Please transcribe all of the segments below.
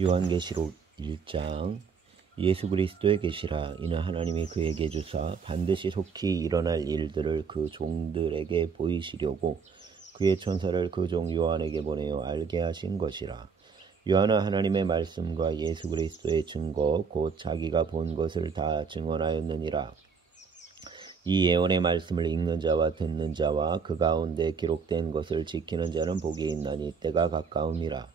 요한계시록 1장. 예수 그리스도의 계시라. 이는 하나님이 그에게 주사 반드시 속히 일어날 일들을 그 종들에게 보이시려고 그의 천사를 그 종 요한에게 보내어 알게 하신 것이라. 요한은 하나님의 말씀과 예수 그리스도의 증거 곧 자기가 본 것을 다 증언하였느니라. 이 예언의 말씀을 읽는 자와 듣는 자와 그 가운데 기록된 것을 지키는 자는 복이 있나니 때가 가까움이라.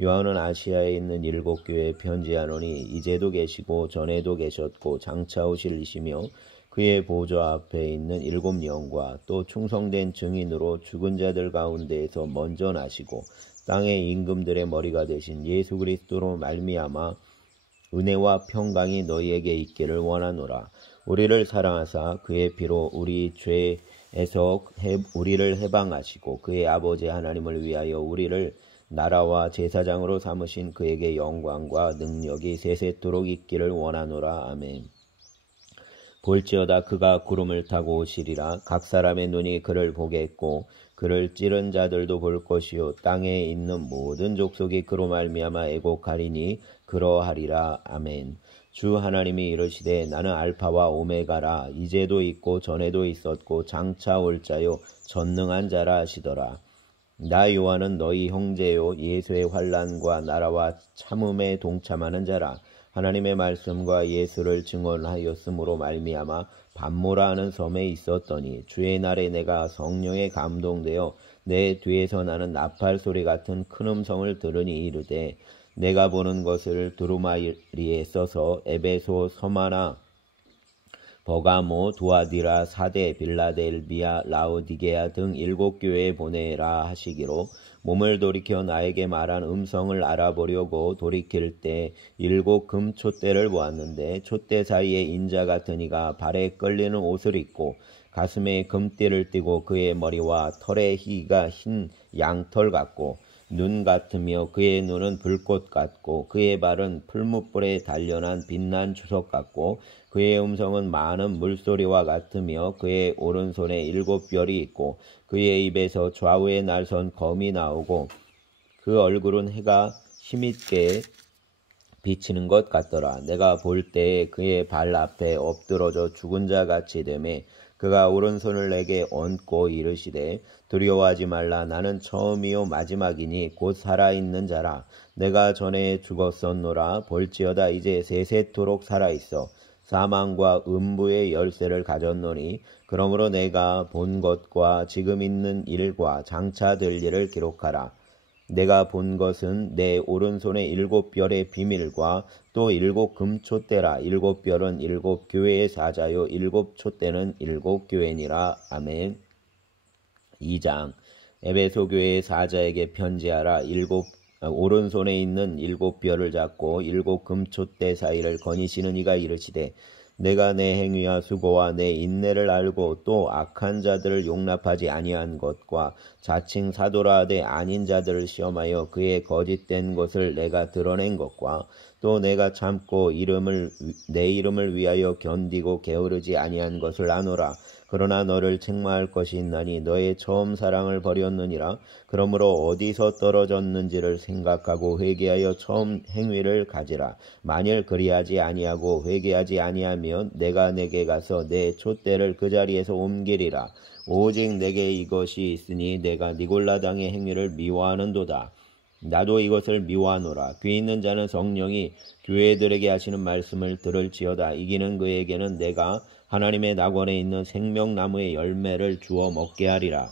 요한은 아시아에 있는 7 교회에 편지하노니 이제도 계시고 전에도 계셨고 장차 오실 이시며 그의 보좌 앞에 있는 7 영과 또 충성된 증인으로 죽은 자들 가운데에서 먼저 나시고 땅의 임금들의 머리가 되신 예수 그리스도로 말미암아 은혜와 평강이 너희에게 있기를 원하노라. 우리를 사랑하사 그의 피로 우리 죄에서 우리를 해방하시고 그의 아버지 하나님을 위하여 우리를 나라와 제사장으로 삼으신 그에게 영광과 능력이 세세토록 있기를 원하노라. 아멘. 볼지어다 그가 구름을 타고 오시리라. 각 사람의 눈이 그를 보겠고 그를 찌른 자들도 볼 것이요 땅에 있는 모든 족속이 그로 말미암아 애곡하리니 그러하리라. 아멘. 주 하나님이 이르시되 나는 알파와 오메가라. 이제도 있고 전에도 있었고 장차 올 자요 전능한 자라 하시더라. 나 요한은 너희 형제요 예수의 환난과 나라와 참음에 동참하는 자라. 하나님의 말씀과 예수를 증언하였으므로 말미암아 밤모라 하는 섬에 있었더니 주의 날에 내가 성령에 감동되어 내 뒤에서 나는 나팔 소리 같은 큰 음성을 들으니 이르되 내가 보는 것을 두루마리에 써서 에베소, 서마나, 버가모, 두아디라, 사데, 빌라델비아, 라오디게아 등 7 교회에 보내라 하시기로 몸을 돌이켜 나에게 말한 음성을 알아보려고 돌이킬 때 7 금 촛대를 보았는데 촛대 사이에 인자 같은 이가 발에 끌리는 옷을 입고 가슴에 금띠를 띠고 그의 머리와 털의 희가 흰 양털 같고 눈 같으며 그의 눈은 불꽃 같고 그의 발은 풀무불에 단련한 빛난 주석 같고 그의 음성은 많은 물소리와 같으며 그의 오른손에 7 별이 있고 그의 입에서 좌우에 날선 검이 나오고 그 얼굴은 해가 힘있게 비치는 것 같더라. 내가 볼 때에 그의 발 앞에 엎드러져 죽은 자 같이 되매 그가 오른손을 내게 얹고 이르시되 두려워하지 말라. 나는 처음이요 마지막이니 곧 살아있는 자라. 내가 전에 죽었었노라. 볼지어다 이제 세세토록 살아있어 사망과 음부의 열쇠를 가졌노니 그러므로 내가 본 것과 지금 있는 일과 장차 될 일을 기록하라. 내가 본 것은 내 오른손의 7 별의 비밀과 또 7 금촛대라. 7 별은 7 교회의 사자요 7 촛대는 7 교회니라. 아멘. 2장. 에베소 교회의 사자에게 편지하라. 오른손에 있는 7 별을 잡고 7 금촛대 사이를 거니시는 이가 이르시되 내가 내 행위와 수고와 내 인내를 알고 또 악한 자들을 용납하지 아니한 것과 자칭 사도라 하되 아닌 자들을 시험하여 그의 거짓된 것을 내가 드러낸 것과 또 내가 참고 내 이름을 위하여 견디고 게으르지 아니한 것을 아노라. 그러나 너를 책망할 것이 있나니 너의 처음 사랑을 버렸느니라. 그러므로 어디서 떨어졌는지를 생각하고 회개하여 처음 행위를 가지라. 만일 그리하지 아니하고 회개하지 아니하면 내가 내게 가서 내 촛대를 그 자리에서 옮기리라. 오직 내게 이것이 있으니 내가 니골라당의 행위를 미워하는도다. 나도 이것을 미워하노라. 귀 있는 자는 성령이 교회들에게 하시는 말씀을 들을지어다. 이기는 그에게는 내가 하나님의 낙원에 있는 생명나무의 열매를 주어 먹게 하리라.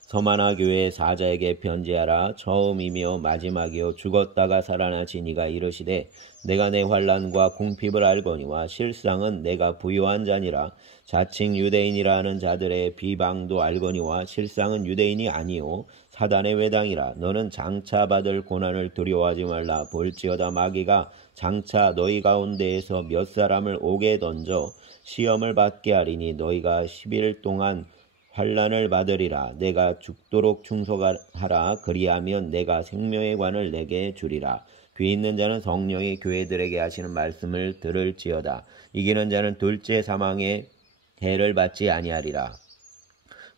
서마나 교회의 사자에게 편지하라. 처음이며 마지막이요 죽었다가 살아나신 이가 이르시되 내가 내 환난과 궁핍을 알거니와 실상은 내가 부유한 자니라. 자칭 유대인이라 하는 자들의 비방도 알거니와 실상은 유대인이 아니요 사단의 외당이라. 너는 장차 받을 고난을 두려워하지 말라. 볼지어다 마귀가 장차 너희 가운데에서 몇 사람을 옥에 던져 시험을 받게 하리니 너희가 10일 동안 환난을 받으리라. 내가 죽도록 충성하라. 그리하면 내가 생명의 관을 내게 주리라. 귀 있는 자는 성령이 교회들에게 하시는 말씀을 들을지어다. 이기는 자는 둘째 사망의 해를 받지 아니하리라.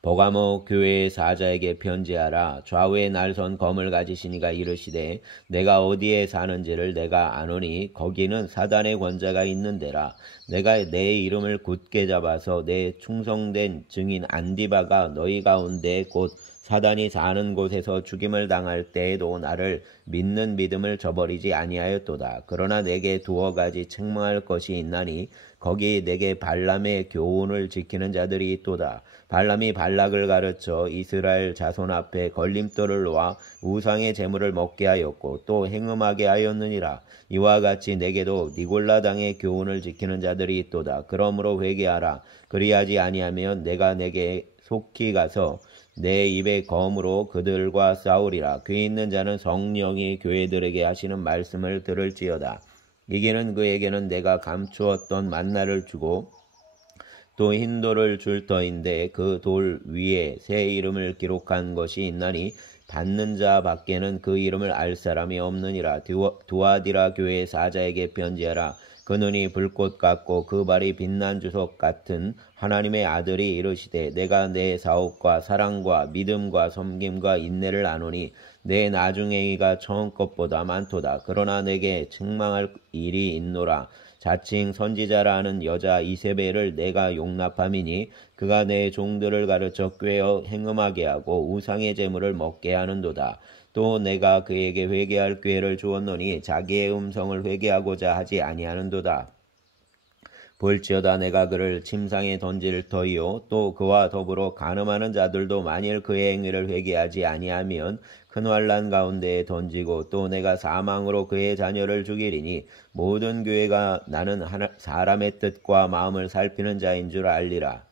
버가모 교회의 사자에게 편지하라. 좌우에 날선 검을 가지신 이가 이르시되 내가 어디에 사는지를 내가 아노니 거기는 사단의 권자가 있는 데라. 내가 내 이름을 굳게 잡아서 내 충성된 증인 안디바가 너희 가운데 곧 사단이 사는 곳에서 죽임을 당할 때에도 나를 믿는 믿음을 저버리지 아니하였도다. 그러나 내게 두어 가지 책망할 것이 있나니 거기 내게 발람의 교훈을 지키는 자들이 있도다. 발람이 발락을 가르쳐 이스라엘 자손 앞에 걸림돌을 놓아 우상의 재물을 먹게 하였고 또 행음하게 하였느니라. 이와 같이 내게도 니골라 당의 교훈을 지키는 자들이 있도다. 그러므로 회개하라. 그리하지 아니하면 내가 내게 속히 가서 내 입의 검으로 그들과 싸우리라. 귀 있는 자는 성령이 교회들에게 하시는 말씀을 들을지어다. 이기는 그에게는 내가 감추었던 만나를 주고 또 흰돌을 줄 터인데 그 돌 위에 새 이름을 기록한 것이 있나니 받는 자 밖에는 그 이름을 알 사람이 없느니라. 두아디라 교회의 사자에게 편지하라. 그 눈이 불꽃 같고 그 발이 빛난 주석 같은 하나님의 아들이 이르시되 내가 내 사업과 사랑과 믿음과 섬김과 인내를 아노니 내 나중행위가 처음 것보다 많도다. 그러나 내게 책망할 일이 있노라. 자칭 선지자라 하는 여자 이세벨을 내가 용납함이니 그가 내 종들을 가르쳐 꾀어 행음하게 하고 우상의 재물을 먹게 하는도다. 또 내가 그에게 회개할 기회를 주었노니 자기의 음성을 회개하고자 하지 아니하는도다. 볼지어다 내가 그를 침상에 던질 터이요 또 그와 더불어 간음하는 자들도 만일 그의 행위를 회개하지 아니하면 큰 환난 가운데에 던지고 또 내가 사망으로 그의 자녀를 죽이리니 모든 교회가 나는 사람의 뜻과 마음을 살피는 자인 줄 알리라.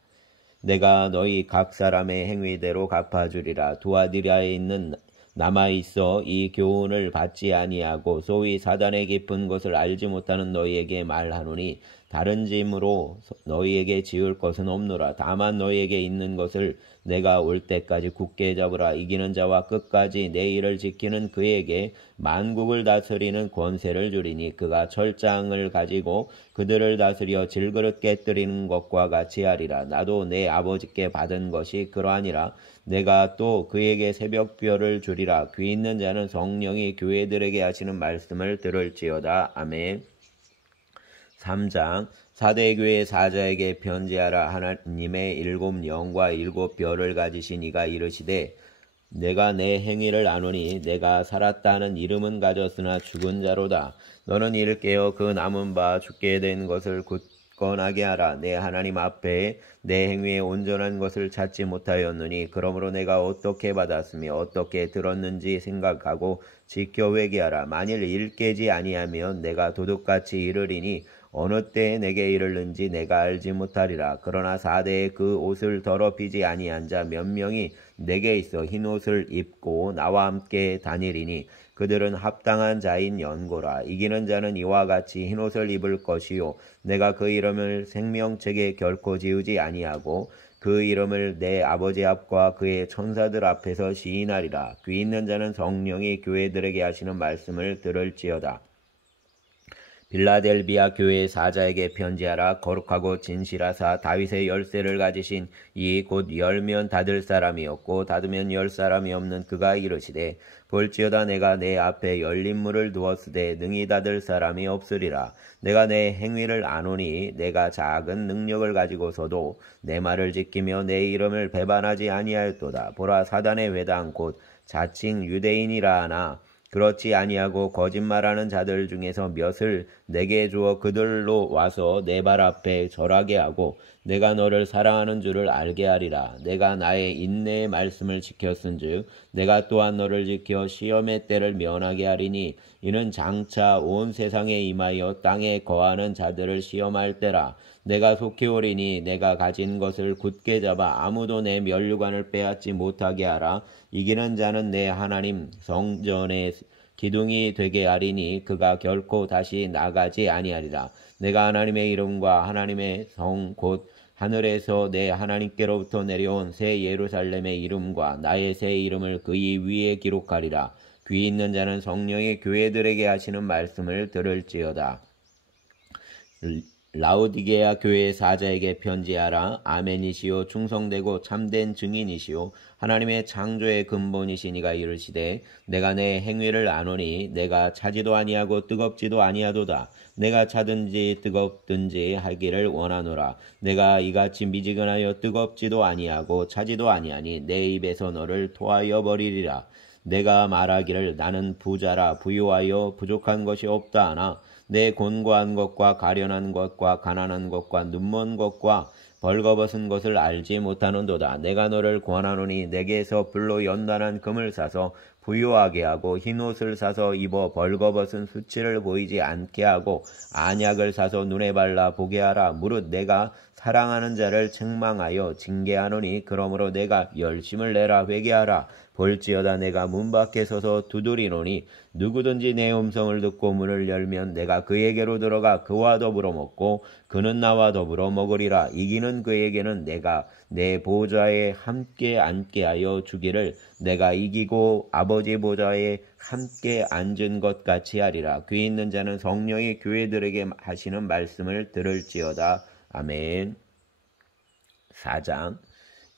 내가 너희 각 사람의 행위대로 갚아주리라. 두아디라에 있는 남아있어 이 교훈을 받지 아니하고 소위 사단의 깊은 것을 알지 못하는 너희에게 말하노니 다른 짐으로 너희에게 지을 것은 없노라. 다만 너희에게 있는 것을 내가 올 때까지 굳게 잡으라. 이기는 자와 끝까지 내 일을 지키는 그에게 만국을 다스리는 권세를 주리니 그가 철장을 가지고 그들을 다스려 질그릇 깨뜨리는 것과 같이 하리라. 나도 내 아버지께 받은 것이 그러하니라. 내가 또 그에게 새벽별을 주리라. 귀 있는 자는 성령이 교회들에게 하시는 말씀을 들을지어다. 아멘. 3장 사대교회 사자에게 편지하라. 하나님의 7 영과 7 별을 가지신 이가 이르시되 내가 내 행위를 아노니 내가 살았다 하는 이름은 가졌으나 죽은 자로다. 너는 이를 깨어 그 남은 바 죽게 된 것을 굳건하게 하라. 내 하나님 앞에 내 행위의 온전한 것을 찾지 못하였느니 그러므로 내가 어떻게 받았으며 어떻게 들었는지 생각하고 지켜 회개하라. 만일 일 깨지 아니하면 내가 도둑같이 이르리니 어느 때에 내게 이르는지 내가 알지 못하리라. 그러나 사대에 그 옷을 더럽히지 아니한 자 몇 명이 내게 있어 흰옷을 입고 나와 함께 다니리니 그들은 합당한 자인 연고라. 이기는 자는 이와 같이 흰옷을 입을 것이요 내가 그 이름을 생명책에 결코 지우지 아니하고 그 이름을 내 아버지 앞과 그의 천사들 앞에서 시인하리라. 귀 있는 자는 성령이 교회들에게 하시는 말씀을 들을지어다. 빌라델비아 교회의 사자에게 편지하라. 거룩하고 진실하사 다윗의 열쇠를 가지신 이 곧 열면 닫을 사람이었고 닫으면 열 사람이 없는 그가 이르시되 볼지어다 내가 내 앞에 열린 문을 두었으되 능히 닫을 사람이 없으리라. 내가 내 행위를 아노니 내가 작은 능력을 가지고서도 내 말을 지키며 내 이름을 배반하지 아니하였도다. 보라 사단의 회당 곧 자칭 유대인이라 하나 그렇지 아니하고 거짓말하는 자들 중에서 몇을 내게 주어 그들로 와서 내 발 앞에 절하게 하고 내가 너를 사랑하는 줄을 알게 하리라. 내가 나의 인내의 말씀을 지켰은즉 내가 또한 너를 지켜 시험의 때를 면하게 하리니 이는 장차 온 세상에 임하여 땅에 거하는 자들을 시험할 때라. 내가 속히 오리니 내가 가진 것을 굳게 잡아 아무도 내 면류관을 빼앗지 못하게 하라. 이기는 자는 내 하나님 성전의 기둥이 되게 하리니 그가 결코 다시 나가지 아니하리라. 내가 하나님의 이름과 하나님의 성 곧 하늘에서 내 하나님께로부터 내려온 새 예루살렘의 이름과 나의 새 이름을 그의 위에 기록하리라. 귀 있는 자는 성령이 교회들에게 하시는 말씀을 들을지어다. 라오디게아 교회 사자에게 편지하라. 아멘이시요 충성되고 참된 증인이시요 하나님의 창조의 근본이시니가 이르시되 내가 내 행위를 아노니 내가 차지도 아니하고 뜨겁지도 아니하도다. 내가 차든지 뜨겁든지 하기를 원하노라. 내가 이같이 미지근하여 뜨겁지도 아니하고 차지도 아니하니 내 입에서 너를 토하여 버리리라. 내가 말하기를 나는 부자라 부유하여 부족한 것이 없다 하나 내 곤고한 것과 가련한 것과 가난한 것과 눈먼 것과 벌거벗은 것을 알지 못하는도다. 내가 너를 권하노니 내게서 불로 연단한 금을 사서 부유하게 하고 흰옷을 사서 입어 벌거벗은 수치를 보이지 않게 하고 안약을 사서 눈에 발라 보게 하라. 무릇 내가 사랑하는 자를 책망하여 징계하노니 그러므로 내가 열심을 내라 회개하라. 볼지어다 내가 문 밖에 서서 두드리노니 누구든지 내 음성을 듣고 문을 열면 내가 그에게로 들어가 그와 더불어 먹고 그는 나와 더불어 먹으리라. 이기는 그에게는 내가 내 보좌에 함께 앉게 하여 주기를 내가 이기고 아버지 보좌에 함께 앉은 것 같이 하리라. 귀 있는 자는 성령이 교회들에게 하시는 말씀을 들을지어다. 아멘. 4장.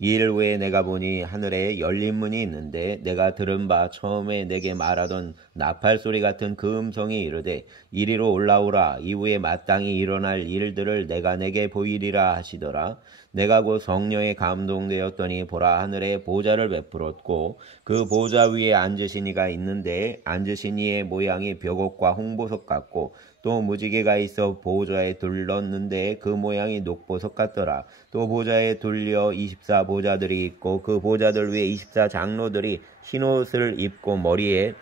이일 후에 내가 보니 하늘에 열린 문이 있는데 내가 들은 바 처음에 내게 말하던 나팔 소리 같은 그 음성이 이르되 이리로 올라오라. 이후에 마땅히 일어날 일들을 내가 내게 보이리라 하시더라. 내가 곧 성령에 감동되었더니 보라 하늘에 보좌를 베풀었고 그 보좌 위에 앉으신 이가 있는데 앉으신 이의 모양이 벽옥과 홍보석 같고 또 무지개가 있어 보좌에 둘렀는데 그 모양이 녹보석 같더라. 또 보좌에 둘려 24보좌들이 있고 그 보좌들 위에 24장로들이 흰옷을 입고 머리에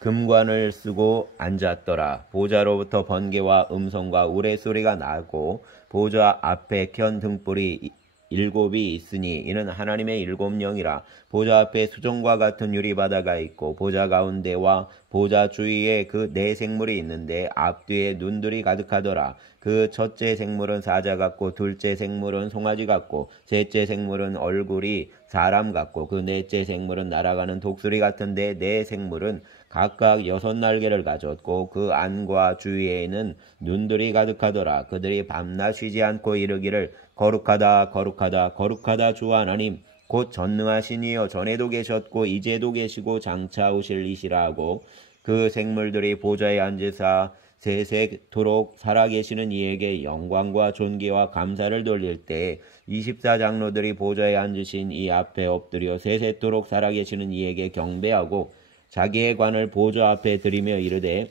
금관을 쓰고 앉았더라. 보좌로부터 번개와 음성과 우레소리가 나고 보좌 앞에 켠 등불이 7이 있으니 이는 하나님의 7영이라. 보좌 앞에 수정과 같은 유리바다가 있고 보좌 가운데와 보좌 주위에 그 4생물이 있는데 앞뒤에 눈들이 가득하더라. 그 첫째 생물은 사자 같고 둘째 생물은 송아지 같고 셋째 생물은 얼굴이 사람 같고 그 넷째 생물은 날아가는 독수리 같은데 네 생물은 각각 6날개를 가졌고 그 안과 주위에는 눈들이 가득하더라. 그들이 밤낮 쉬지 않고 이르기를 거룩하다 거룩하다 거룩하다 주 하나님 곧 전능하신 이여 전에도 계셨고 이제도 계시고 장차 오실 이시라 하고 그 생물들이 보좌에 앉으사 세세토록 살아계시는 이에게 영광과 존귀와 감사를 돌릴 때 24장로들이 보좌에 앉으신 이 앞에 엎드려 세세토록 살아계시는 이에게 경배하고 자기의 관을 보좌 앞에 드리며 이르되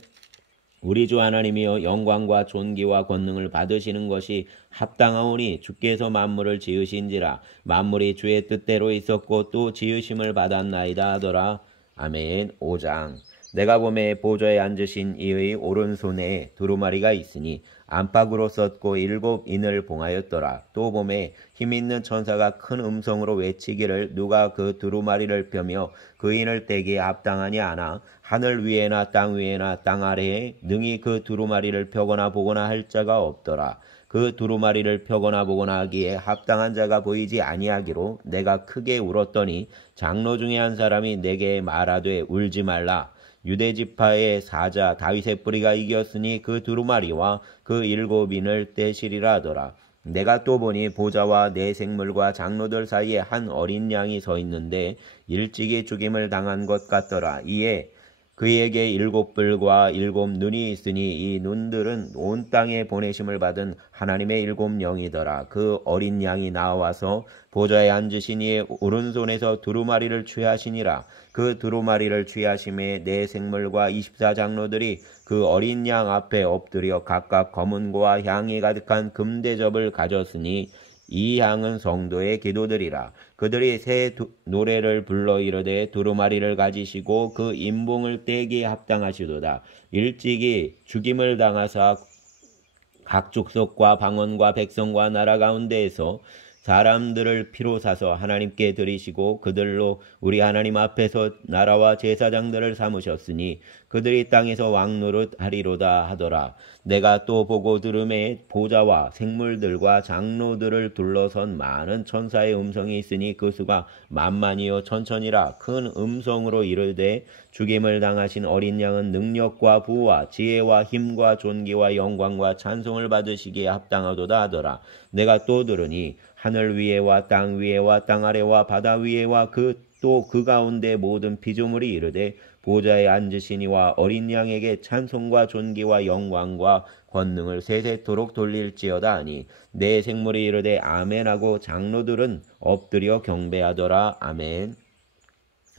우리 주 하나님이여 영광과 존귀와 권능을 받으시는 것이 합당하오니 주께서 만물을 지으신지라. 만물이 주의 뜻대로 있었고 또 지으심을 받았나이다 하더라. 아멘. 5장. 내가 보매 보좌에 앉으신 이의 오른손에 두루마리가 있으니 안팎으로 썼고 7인을 봉하였더라. 또 보매 힘있는 천사가 큰 음성으로 외치기를 누가 그 두루마리를 펴며 그 인을 떼기에 합당하냐 하나 하늘 위에나 땅 위에나 땅 아래에 능히 그 두루마리를 펴거나 보거나 할 자가 없더라. 그 두루마리를 펴거나 보거나 하기에 합당한 자가 보이지 아니하기로 내가 크게 울었더니 장로 중에 한 사람이 내게 말하되 울지 말라. 유대지파의 사자 다윗의 뿌리가 이겼으니 그 두루마리와 그 7인을 떼시리라 하더라. 내가 또 보니 보좌와 네 생물과 장로들 사이에 한 어린 양이 서 있는데 일찍이 죽임을 당한 것 같더라. 이에 그에게 7뿔과 7눈이 있으니 이 눈들은 온 땅에 보내심을 받은 하나님의 7영이더라. 그 어린 양이 나와서 보좌에 앉으신 이의 오른손에서 두루마리를 취하시니라. 그 두루마리를 취하심에 네 생물과 24장로들이 그 어린 양 앞에 엎드려 각각 검은고와 향이 가득한 금대접을 가졌으니 이 향은 성도의 기도들이라. 그들이 새 노래를 불러 이르되 두루마리를 가지시고 그 인봉을 떼기에 합당하시도다. 일찍이 죽임을 당하사 각 족속과 방언과 백성과 나라 가운데에서 사람들을 피로 사서 하나님께 드리시고 그들로 우리 하나님 앞에서 나라와 제사장들을 삼으셨으니 그들이 땅에서 왕노릇 하리로다 하더라. 내가 또 보고 들음에 보좌와 생물들과 장로들을 둘러선 많은 천사의 음성이 있으니 그 수가 만만이요 천천이라. 큰 음성으로 이르되 죽임을 당하신 어린 양은 능력과 부와 지혜와 힘과 존귀와 영광과 찬송을 받으시기에 합당하도다 하더라. 내가 또 들으니 하늘 위에와 땅 위에와 땅 아래와 바다 위에와 또 그 가운데 모든 피조물이 이르되 보좌에 앉으신 이와 어린 양에게 찬송과 존귀와 영광과 권능을 세세토록 돌릴지어다 하니 내 생물이 이르되 아멘하고 장로들은 엎드려 경배하더라. 아멘.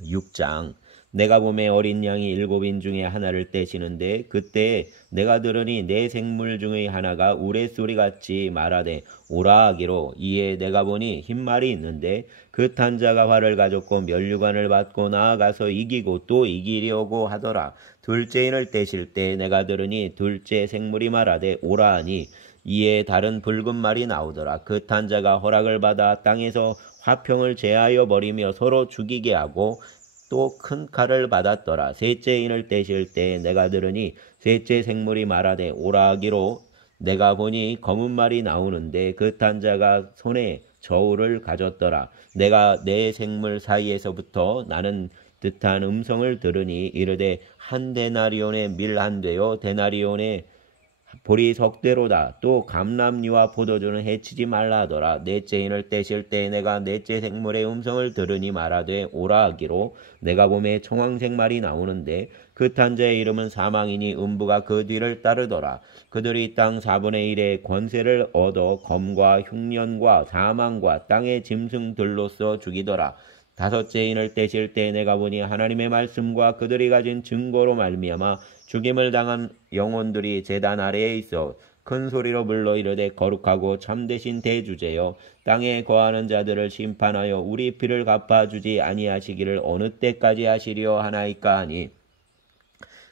6장. 내가 보매 어린 양이 7인 중에 하나를 떼시는데 그때 내가 들으니 내 생물 중의 하나가 우레소리같이 말하되 오라 하기로. 이에 내가 보니 흰말이 있는데 그 탄 자가 활을 가졌고 면류관을 받고 나아가서 이기고 또 이기려고 하더라. 둘째인을 떼실 때 내가 들으니 둘째 생물이 말하되 오라 하니 이에 다른 붉은 말이 나오더라. 그 탄 자가 허락을 받아 땅에서 화평을 제하여 버리며 서로 죽이게 하고 또 큰 칼을 받았더라. 셋째인을 떼실 때 내가 들으니 셋째 생물이 말하되 오라 하기로. 내가 보니 검은 말이 나오는데 그 탄 자가 손에 저울을 가졌더라. 내가 내 생물 사이에서부터 나는 듯한 음성을 들으니 이르되 한 데나리온의 밀 한 되요 데나리온의 보리 석대로다. 또 감람류와 포도주는 해치지 말라 하더라. 넷째인을 떼실 때 내가 넷째 생물의 음성을 들으니 말하되 오라 하기로. 내가 보매 청황색 말이 나오는데 그 탄 자의 이름은 사망이니 음부가 그 뒤를 따르더라. 그들이 땅 4분의 1의 권세를 얻어 검과 흉년과 사망과 땅의 짐승들로서 죽이더라. 다섯째인을 떼실 때 내가 보니 하나님의 말씀과 그들이 가진 증거로 말미암아 죽임을 당한 영혼들이 제단 아래에 있어 큰 소리로 불러 이르되 거룩하고 참되신 대주제여 땅에 거하는 자들을 심판하여 우리 피를 갚아주지 아니하시기를 어느 때까지 하시려 하나이까 하니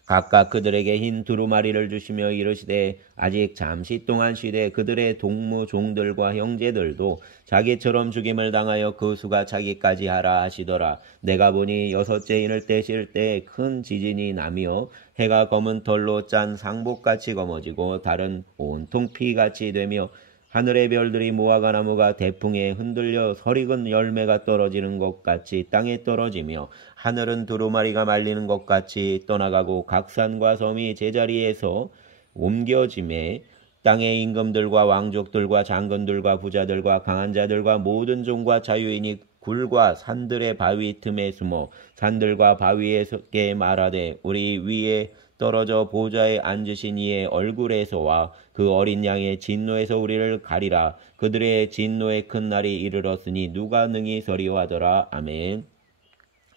각각 그들에게 흰 두루마리를 주시며 이르시되 아직 잠시 동안 쉬되 그들의 동무 종들과 형제들도 자기처럼 죽임을 당하여 그 수가 차기까지 하라 하시더라. 내가 보니 여섯째인을 떼실 때 큰 지진이 나며 해가 검은 털로 짠 상복같이 검어지고 달은 온통 피같이 되며 하늘의 별들이 무화과 나무가 대풍에 흔들려 설익은 열매가 떨어지는 것 같이 땅에 떨어지며 하늘은 두루마리가 말리는 것 같이 떠나가고 각 산과 섬이 제자리에서 옮겨짐에 땅의 임금들과 왕족들과 장군들과 부자들과 강한 자들과 모든 종과 자유인이 굴과 산들의 바위 틈에 숨어 산들과 바위에 섞게 말하되 우리 위에 떨어져 보좌에 앉으신 이의 얼굴에서와 그 어린 양의 진노에서 우리를 가리라. 그들의 진노의 큰 날이 이르렀으니 누가 능히 서리오 하더라. 아멘.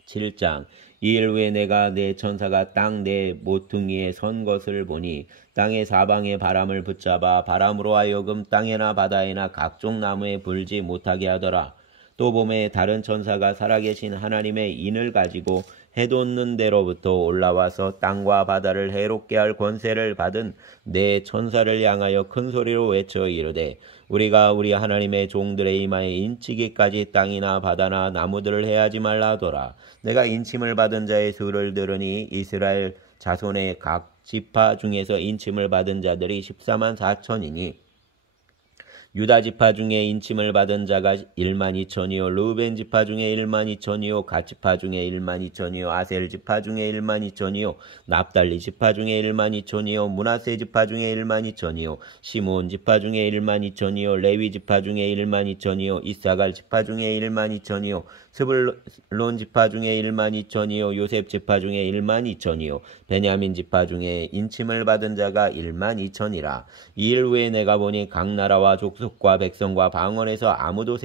7장. 이일 후에 내가 내 천사가 땅 내 모퉁이에 선 것을 보니 땅의 사방에 바람을 붙잡아 바람으로 하여금 땅에나 바다에나 각종 나무에 불지 못하게 하더라. 또 봄에 다른 천사가 살아계신 하나님의 인을 가지고 해돋는 데로부터 올라와서 땅과 바다를 해롭게 할 권세를 받은 내 천사를 향하여 큰 소리로 외쳐 이르되 우리가 우리 하나님의 종들의 이마에 인치기까지 땅이나 바다나 나무들을 해하지 말라 하더라. 내가 인침을 받은 자의 수를 들으니 이스라엘 자손의 각 지파 중에서 인침을 받은 자들이 14만 4천이니 유다 지파 중에 인침을 받은 자가 1만 2천이요 르우벤 지파 중에 1만 2천이요 갓 지파 중에 1만 2천이요 아셀 지파 중에 1만 2천이요 납달리 지파 중에 1만 2천이요 므낫세 지파 중에 1만 2천이요 시므온 지파 중에 1만 2천이요 레위 지파 중에 1만 2천이요 이사갈 지파 중에 1만 2천이요 스불론 지파 중에 1만 2천이요 요셉 지파 중에 1만 2천이요 베냐민 지파 중에 인침을 받은 자가 1만 2천이라. 이일 후에 내가 보니 각 나라와 족속과 백성과 방언에서 아무도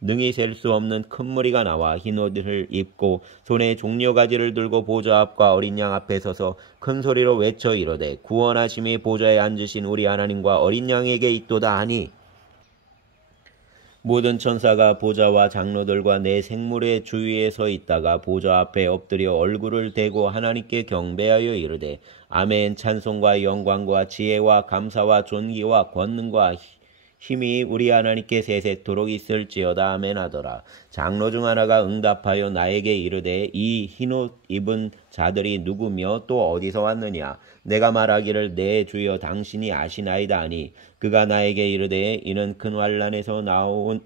능히 셀 수 없는 큰 무리가 나와 흰 옷을 입고 손에 종려가지를 들고 보좌 앞과 어린 양 앞에 서서 큰 소리로 외쳐 이르되 구원하심이 보좌에 앉으신 우리 하나님과 어린 양에게 있도다 하니 모든 천사가 보좌와 장로들과 내 생물의 주위에 서 있다가 보좌 앞에 엎드려 얼굴을 대고 하나님께 경배하여 이르되 아멘. 찬송과 영광과 지혜와 감사와 존귀와 권능과 힘이 우리 하나님께 세세토록 있을지어다. 아멘 하더라. 장로 중 하나가 응답하여 나에게 이르되 이 흰옷 입은 자들이 누구며 또 어디서 왔느냐. 내가 말하기를 내 주여 당신이 아시나이다 하니 그가 나에게 이르되 이는 큰 환난에서 나온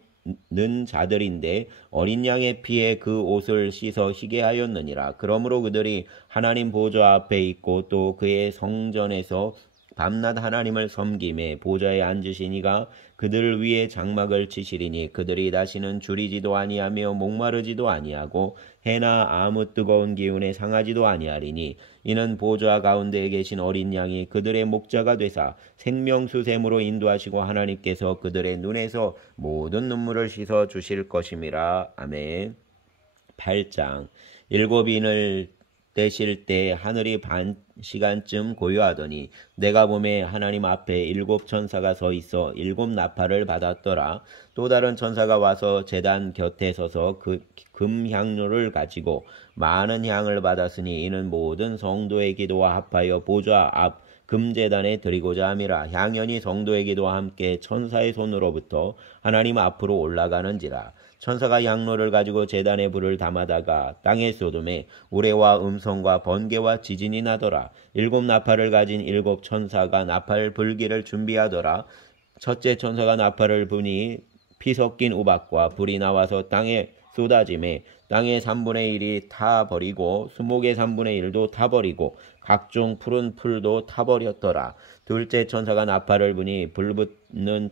는 자들인데 어린 양의 피에 그 옷을 씻어 희게 하였느니라. 그러므로 그들이 하나님 보좌 앞에 있고 또 그의 성전에서 밤낮 하나님을 섬김에 보좌에 앉으신 이가 그들 위에 장막을 치시리니 그들이 다시는 줄이지도 아니하며 목마르지도 아니하고 해나 아무 뜨거운 기운에 상하지도 아니하리니 이는 보좌 가운데에 계신 어린 양이 그들의 목자가 되사 생명수샘으로 인도하시고 하나님께서 그들의 눈에서 모든 눈물을 씻어 주실 것임이라. 아멘. 8장. 일곱 인을 떼실 때 하늘이 반 시간쯤 고요하더니 내가 보매 하나님 앞에 일곱 천사가 서 있어 일곱 나팔을 받았더라. 또 다른 천사가 와서 제단 곁에 서서 그 금향료를 가지고 많은 향을 받았으니 이는 모든 성도의 기도와 합하여 보좌 앞 금제단에 드리고자 함이라. 향연이 성도의 기도와 함께 천사의 손으로부터 하나님 앞으로 올라가는지라. 천사가 향로를 가지고 제단에 불을 담아다가 땅에 쏟음에 우레와 음성과 번개와 지진이 나더라. 일곱 나팔을 가진 일곱 천사가 나팔 불기를 준비하더라. 첫째 천사가 나팔을 부니 피 섞인 우박과 불이 나와서 땅에 쏟아짐에 땅의 3분의 1이 타버리고 수목의 3분의 1도 타버리고 각종 푸른 풀도 타버렸더라. 둘째 천사가 나팔을 부니 불붙는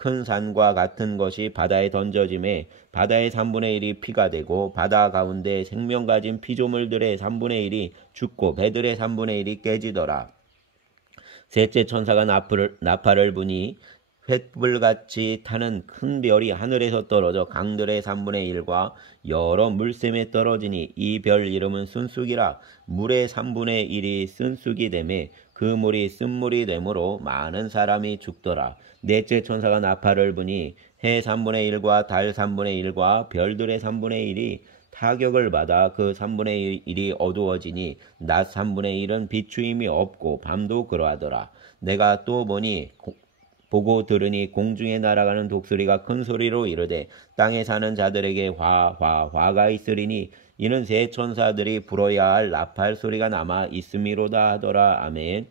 큰 산과 같은 것이 바다에 던져짐에 바다의 3분의 1이 피가 되고 바다 가운데 생명 가진 피조물들의 3분의 1이 죽고 배들의 3분의 1이 깨지더라. 셋째 천사가 나팔을 부니 횃불같이 타는 큰 별이 하늘에서 떨어져 강들의 3분의 1과 여러 물샘에 떨어지니 이 별 이름은 순쑥이라. 물의 3분의 1이 순쑥이 되매 그 물이 쓴물이 되므로 많은 사람이 죽더라. 넷째 천사가 나팔을 부니 해 3분의 1과 달 3분의 1과 별들의 3분의 1이 타격을 받아 그 3분의 1이 어두워지니 낮 3분의 1은 비추임이 없고 밤도 그러하더라. 내가 또 보고 들으니 공중에 날아가는 독수리가 큰 소리로 이르되 땅에 사는 자들에게 화가 있으리니 이는 새 천사들이 불어야 할 나팔 소리가 남아 있음이로다 하더라. 아멘.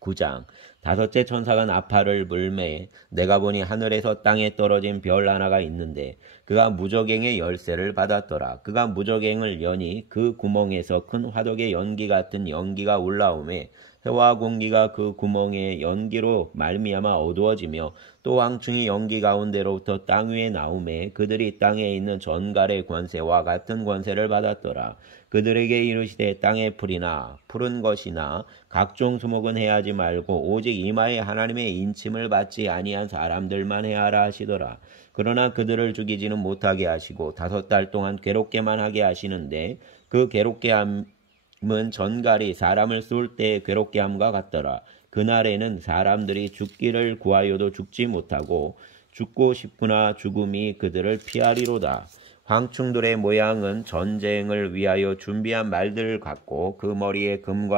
9장. 다섯째 천사가 나팔을 불매 내가 보니 하늘에서 땅에 떨어진 별 하나가 있는데 그가 무저갱의 열쇠를 받았더라. 그가 무저갱을 여니 그 구멍에서 큰 화덕의 연기 같은 연기가 올라오매 해와 공기가 그 구멍의 연기로 말미암아 어두워지며 또 황충이 연기 가운데로부터 땅 위에 나오매 그들이 땅에 있는 전갈의 권세와 같은 권세를 받았더라. 그들에게 이르시되 땅의 풀이나 푸른 것이나 각종 수목은 해하지 말고 오직 이마에 하나님의 인침을 받지 아니한 사람들만 해하라 하시더라. 그러나 그들을 죽이지는 못하게 하시고 5달 동안 괴롭게만 하게 하시는데 그 괴롭게 함은 전갈이 사람을 쏠 때 괴롭게 함과 같더라. 그날에는 사람들이 죽기를 구하여도 죽지 못하고 죽고 싶으나 죽음이 그들을 피하리로다. 황충들의 모양은 전쟁을 위하여 준비한 말들 같고 그 머리에 금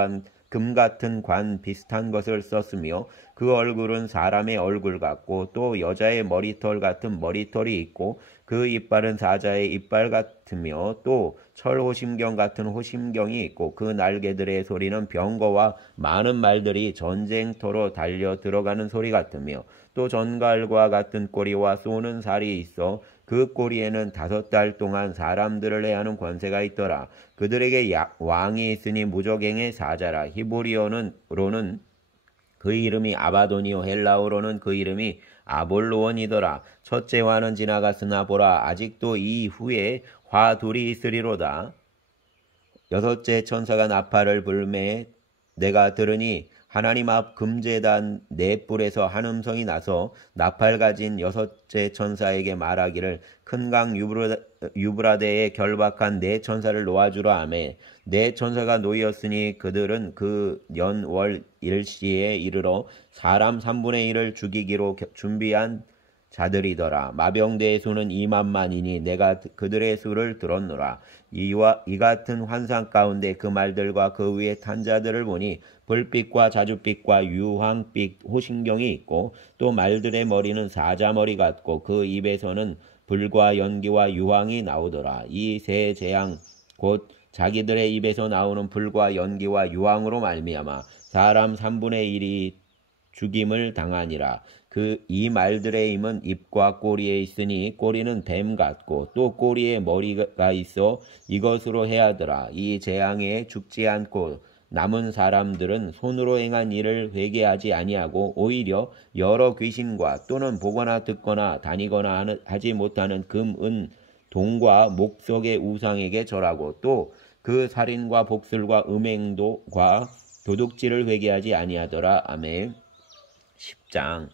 같은 관 비슷한 것을 썼으며 그 얼굴은 사람의 얼굴 같고 또 여자의 머리털 같은 머리털이 있고 그 이빨은 사자의 이빨 같으며 또 철호심경 같은 호심경이 있고 그 날개들의 소리는 병거와 많은 말들이 전쟁터로 달려 들어가는 소리 같으며 또 전갈과 같은 꼬리와 쏘는 살이 있어 그 꼬리에는 5달 동안 사람들을 해하는 권세가 있더라. 그들에게 왕이 있으니 무저갱의 사자라. 히브리어로는 그 이름이 아바도니오 헬라어로는 그 이름이 아볼로원이더라. 첫째 화는 지나갔으나 보라 아직도 이 후에 화 둘이 있으리로다. 여섯째 천사가 나팔을 불매 내가 들으니 하나님 앞 금제단 네 뿔에서 한 음성이 나서 나팔 가진 여섯째 천사에게 말하기를 큰 강 유브라데에 결박한 네 천사를 놓아주라 하매 네 천사가 놓였으니 그들은 그 연월 일시에 이르러 사람 3분의 1을 죽이기로 준비한 자들이더라. 마병대의 수는 2만만이니 내가 그들의 수를 들었노라. 이 같은 환상 가운데 그 말들과 그 위에 탄 자들을 보니 불빛과 자줏빛과 유황빛 호신경이 있고 또 말들의 머리는 사자머리 같고 그 입에서는 불과 연기와 유황이 나오더라. 이 세 재앙 곧 자기들의 입에서 나오는 불과 연기와 유황으로 말미암아 사람 3분의 1이 죽임을 당하니라. 이 말들의 힘은 입과 꼬리에 있으니 꼬리는 뱀 같고 또 꼬리에 머리가 있어 이것으로 해하더라. 이 재앙에 죽지 않고 남은 사람들은 손으로 행한 일을 회개하지 아니하고 오히려 여러 귀신과 또는 보거나 듣거나 다니거나 하지 못하는 금, 은, 동과 목석의 우상에게 절하고 또 그 살인과 복술과 음행도과 도둑질을 회개하지 아니하더라. 아멘. 10장.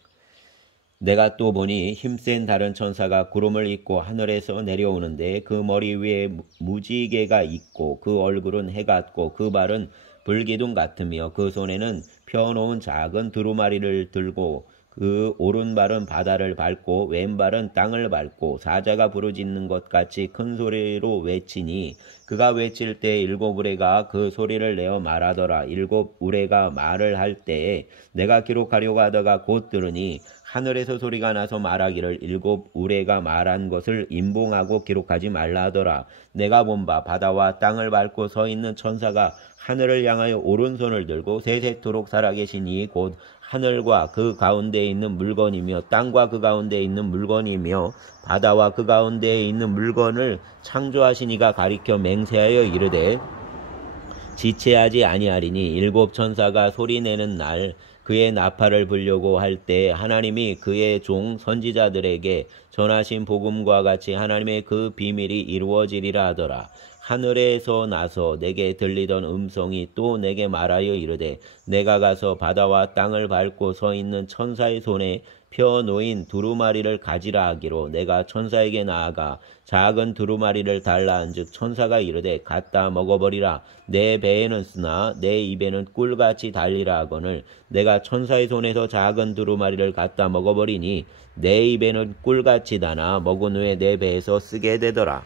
내가 또 보니 힘센 다른 천사가 구름을 입고 하늘에서 내려오는데 그 머리 위에 무지개가 있고 그 얼굴은 해 같고 그 발은 불기둥 같으며 그 손에는 펴놓은 작은 두루마리를 들고 그 오른발은 바다를 밟고 왼발은 땅을 밟고 사자가 부르짖는 것 같이 큰 소리로 외치니 그가 외칠 때 7 우레가 그 소리를 내어 말하더라. 7 우레가 말을 할 때에 내가 기록하려고 하다가 곧 들으니 하늘에서 소리가 나서 말하기를 7 우레가 말한 것을 임봉하고 기록하지 말라 하더라. 내가 본 바 바다와 땅을 밟고 서 있는 천사가 하늘을 향하여 오른손을 들고 세세토록 살아계시니 곧 하늘과 그 가운데에 있는 물건이며 땅과 그 가운데에 있는 물건이며 바다와 그 가운데에 있는 물건을 창조하신 이가 가리켜 맹세하여 이르되 지체하지 아니하리니 7 천사가 소리내는 날 그의 나팔을 불려고 할 때 하나님이 그의 종 선지자들에게 전하신 복음과 같이 하나님의 그 비밀이 이루어지리라 하더라. 하늘에서 나서 내게 들리던 음성이 또 내게 말하여 이르되 내가 가서 바다와 땅을 밟고 서 있는 천사의 손에 펴놓인 두루마리를 가지라 하기로 내가 천사에게 나아가 작은 두루마리를 달라 한즉 천사가 이르되 갖다 먹어버리라. 내 배에는 쓰나 내 입에는 꿀같이 달리라 하거늘 내가 천사의 손에서 작은 두루마리를 갖다 먹어버리니 내 입에는 꿀같이 다나 먹은 후에 내 배에서 쓰게 되더라.